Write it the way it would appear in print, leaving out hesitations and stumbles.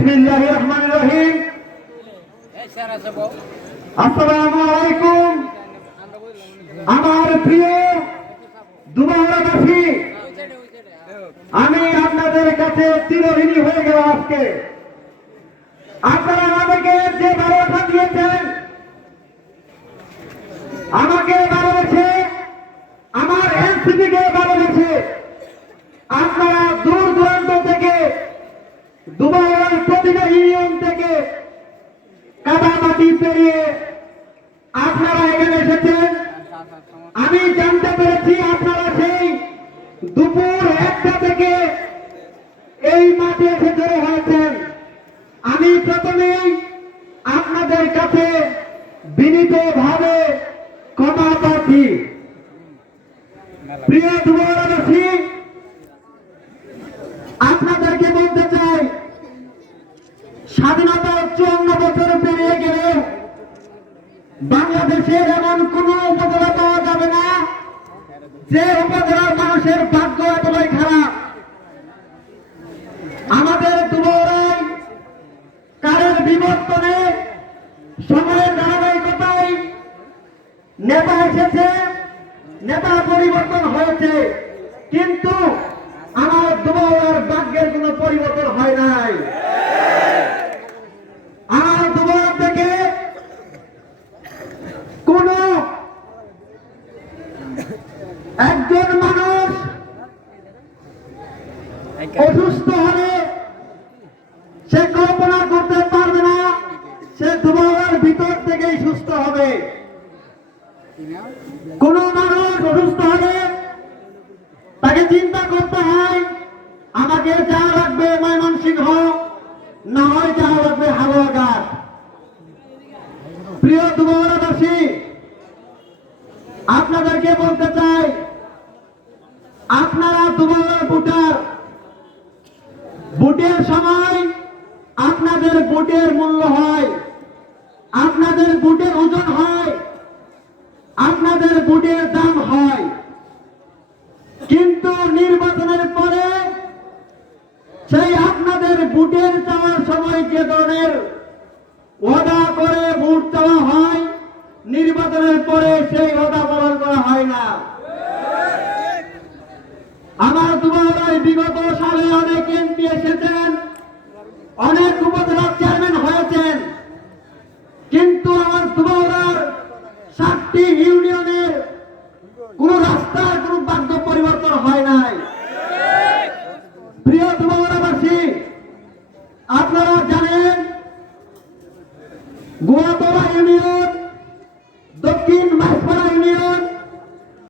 বিসমিল্লাহির রহমানির রহিম। আসসালামু আলাইকুম। আমার প্রিয় দুবারাবাসী, আমি আপনাদের কাছে চিরঋণী হয়ে গেলাম। আজকে আপনারা আমাদেরকে যে ভালোবাসা দিয়েছেন, আমাকে ভালোবেসে, আমার এনসিপিকে ভালোবেসে আপনারা দূর দূরান্ত থেকে, দুবাইয়ের প্রতিটা ইউনিয়ন থেকে কাদামাটি পেরিয়ে আপনারা এখানে এসেছেন। আমি জানতে পেরেছি আপনারা সেই দুপুর 1টা থেকে এই মাঠে এসে জড়ো হয়েছেন। আমি প্রথমেই আপনাদের কাছে বিনীতভাবে ক্ষমা প্রার্থী। প্রিয় দুবারাবাসী, আপনাদেরকে বলতে চাই, স্বাধীনতার 54 বছর পেরিয়ে গেলে বাংলাদেশের এমন কোন উপজেলা পাওয়া যাবে না যে উপজেলার মানুষের ভাগ্য এতটাই খারাপ। আমাদের দুবারায় কারের বিবর্তনে সময়ের ধারাবাহিকতায় নেতা এসেছে, নেতা পরিবর্তন হয়েছে, কিন্তু আমার দুবারার ভাগ্যের কোন পরিবর্তন হয় নাই। আমার দুবারা থেকে কোন একজন মানুষ অসুস্থ হলে সে কল্পনা করতে পারবে না সে দুবারার ভিতর থেকেই সুস্থ হবে। কোন মানুষ অসুস্থ হলে তাকে চিন্তা করতে হয় আমাকে যা লাগবে ময়মনসিংহ, না হয় যা লাগবে হালুয়াঘাট। প্রিয় দুবারাবাসী, আপনাদেরকে বলতে চাই, আপনারা দুবারার ভোটার। ভোটের সময় আপনাদের ভোটের মূল্য হয়, আপনাদের ভোটের ওজন হয়, আপনাদের ভোটের দাম হয়, কিন্তু নির্বাচনের পরে সেই আপনাদের ভোটের চাওয়ার সময় যে ধরনের ওয়াদা করে ভোট চাওয়া হয়, নির্বাচনের পরে সেই ওয়াদা পালন করা হয় না। আমার দুবারায় বিগত সালে অনেক এমপি এসেছেন, অনেক উপজেলার চেয়ারম্যান হয়েছেন, কিন্তু আমার দুবারার 7টি ইউনিয়নের কোন রাস্তার কোন ভাগ্য পরিবর্তন হয় নাই। প্রিয় দুবারাবাসী, আপনারা জানেন গোয়াতলা ইউনিয়ন